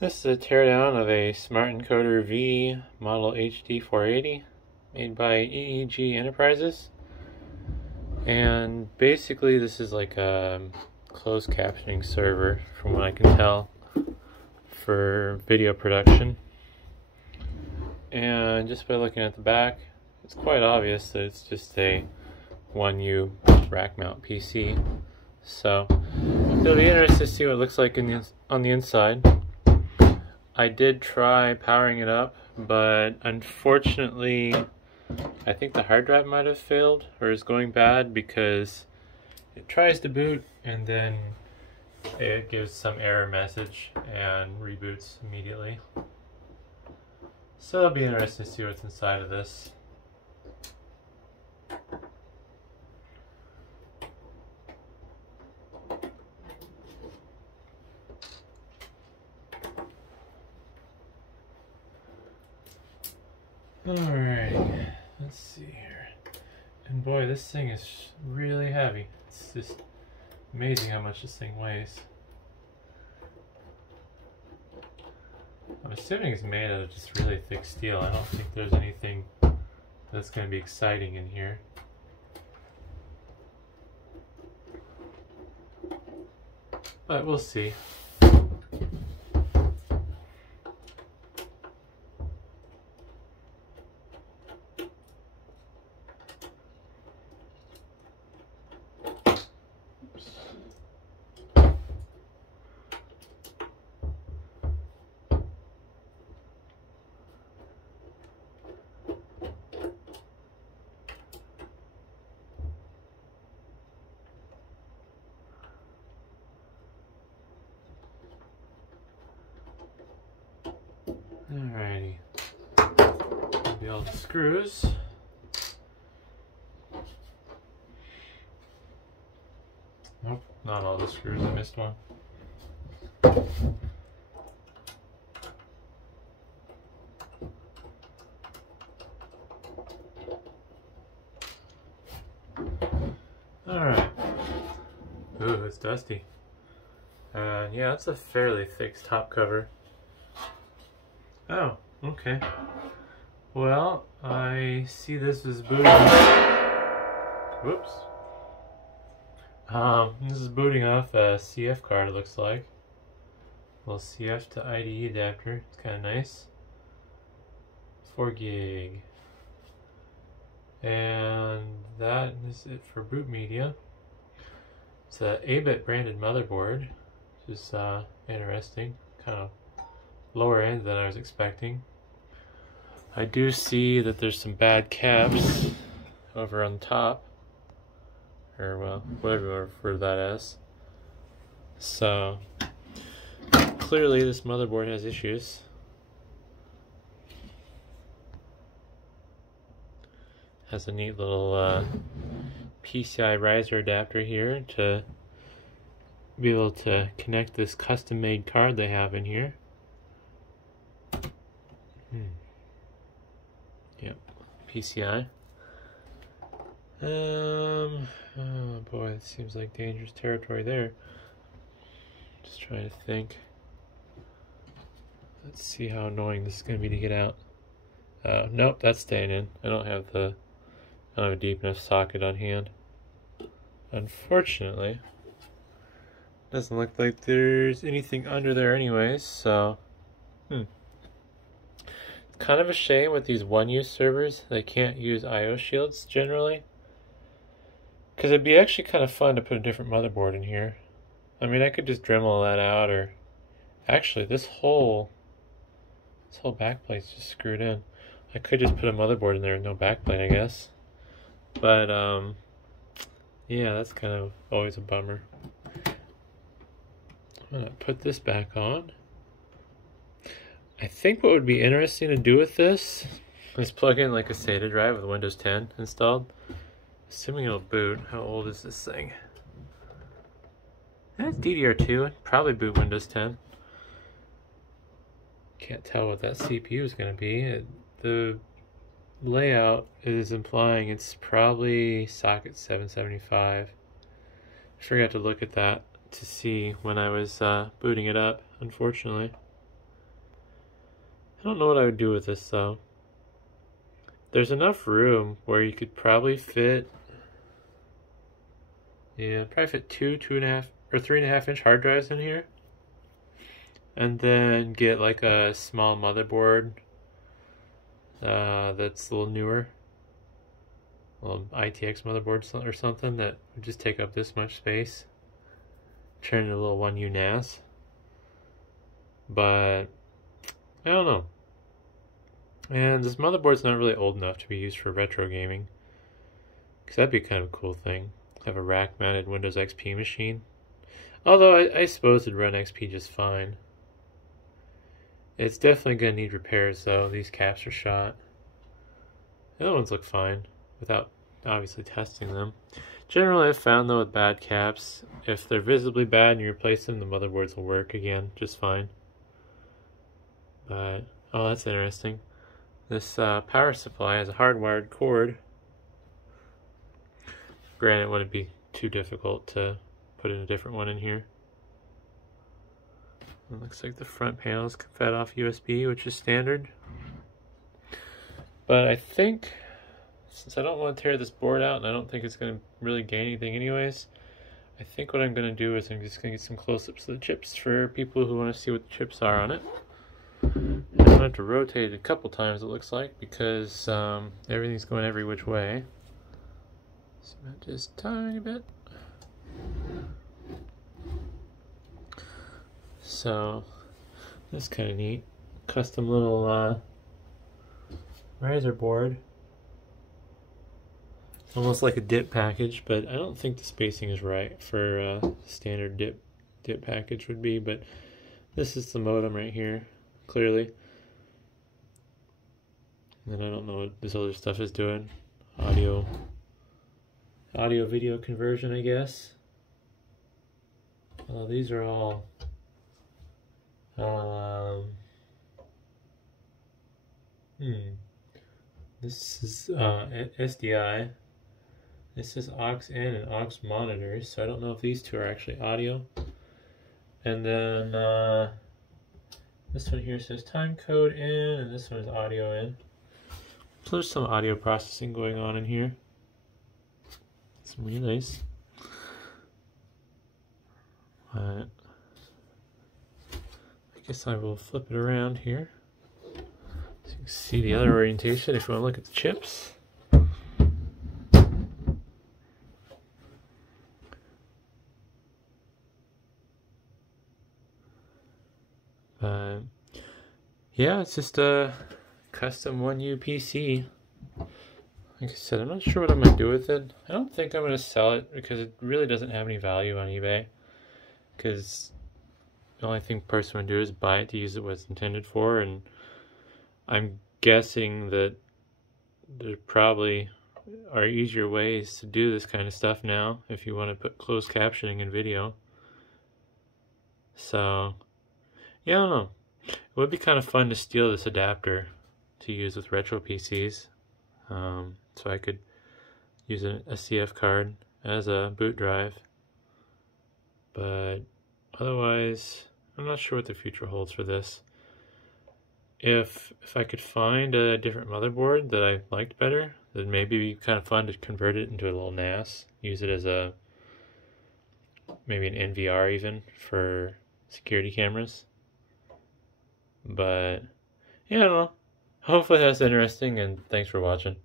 This is a teardown of a Smart Encoder V model HD480 made by EEG Enterprises. And basically this is like a closed captioning server, from what I can tell, for video production. And just by looking at the back, it's quite obvious that it's just a 1U rack mount PC. So it'll be interesting to see what it looks like on the inside. I did try powering it up, but unfortunately I think the hard drive might have failed or is going bad, because it tries to boot and then it gives some error message and reboots immediately. So it'll be interesting to see what's inside of this. Alright, let's see here. And boy, this thing is really heavy. It's just amazing how much this thing weighs. I'm assuming it's made out of just really thick steel. I don't think there's anything that's going to be exciting in here. But we'll see. Alrighty, maybe all the screws. Nope, not all the screws, I missed one. Alright. Ooh, it's dusty. Yeah, it's a fairly thick top cover. Oh, okay. Well, I see this is booting. Whoops. This is booting off a CF card, it looks like. A little CF to IDE adapter. It's kind of nice. 4 gig. And that is it for boot media. It's a 8-bit branded motherboard, which is interesting. Kind of lower end than I was expecting. I do see that there's some bad caps over on top, or well, whatever you refer to that as. So clearly this motherboard has issues. Has a neat little PCI riser adapter here to be able to connect this custom made card they have in here. Yep, PCI. Oh boy, it seems like dangerous territory there. Just trying to think. Let's see how annoying this is going to be to get out. Nope, that's staying in. I don't have a deep enough socket on hand. Unfortunately, doesn't look like there's anything under there anyways, so kind of a shame with these one-use servers. They can't use I/O shields generally, because it'd be actually kind of fun to put a different motherboard in here. I mean, I could just Dremel all that out, or actually this whole backplate's just screwed in. I could just put a motherboard in there with no backplate, I guess. But yeah, that's kind of always a bummer. I'm gonna put this back on. I think what would be interesting to do with this is plug in like a SATA drive with Windows 10 installed. Assuming it'll boot. How old is this thing? It's DDR2. It'd probably boot Windows 10. Can't tell what that CPU is going to be. The layout is implying it's probably socket 775. I forgot to look at that to see when I was booting it up, unfortunately. I don't know what I would do with this though. There's enough room where you could probably fit, yeah, probably fit 2.5 or 3.5 inch hard drives in here. And then get like a small motherboard that's a little newer. A little ITX motherboard or something that would just take up this much space. Turn into a little 1U NAS. But I don't know. And this motherboard's not really old enough to be used for retro gaming. Because that'd be kind of a cool thing. Have a rack-mounted Windows XP machine. Although I suppose it'd run XP just fine. It's definitely going to need repairs though. These caps are shot. The other ones look fine without obviously testing them. Generally I've found though with bad caps, if they're visibly bad and you replace them, the motherboards will work again just fine. But, oh, that's interesting. This power supply has a hardwired cord. Granted, it wouldn't be too difficult to put in a different one in here. It looks like the front panel is fed off USB, which is standard. But I think, since I don't want to tear this board out, and I don't think it's going to really gain anything anyways, I think what I'm going to do is I'm just going to get some close-ups of the chips for people who want to see what the chips are on it. I'm going to have to rotate it a couple times, it looks like, because everything's going every which way. So just a tiny bit. So, this is kind of neat. Custom little riser board. Almost like a dip package, but I don't think the spacing is right for standard dip package would be, but this is the modem right here, clearly. And then I don't know what this other stuff is doing. Audio video conversion, I guess. These are all this is SDI. This is aux in and aux monitors, so I don't know if these two are actually audio. And then this one here says time code in, and this one is audio in. So there's some audio processing going on in here. It's really nice. I guess I will flip it around here so you can see the other orientation if you want to look at the chips. But yeah, it's just a custom 1U PC. Like I said, I'm not sure what I'm going to do with it. I don't think I'm going to sell it because it really doesn't have any value on eBay. Because the only thing a person would do is buy it to use it what it's intended for, and I'm guessing that there probably are easier ways to do this kind of stuff now if you want to put closed captioning in video. So, yeah, I don't know. It would be kind of fun to steal this adapter to use with retro PCs. So I could use a CF card as a boot drive. But otherwise, I'm not sure what the future holds for this. If I could find a different motherboard that I liked better, then maybe it'd be kind of fun to convert it into a little NAS. Use it as a, maybe an NVR even, for security cameras. But, yeah, I don't know. Hopefully that's interesting, and thanks for watching.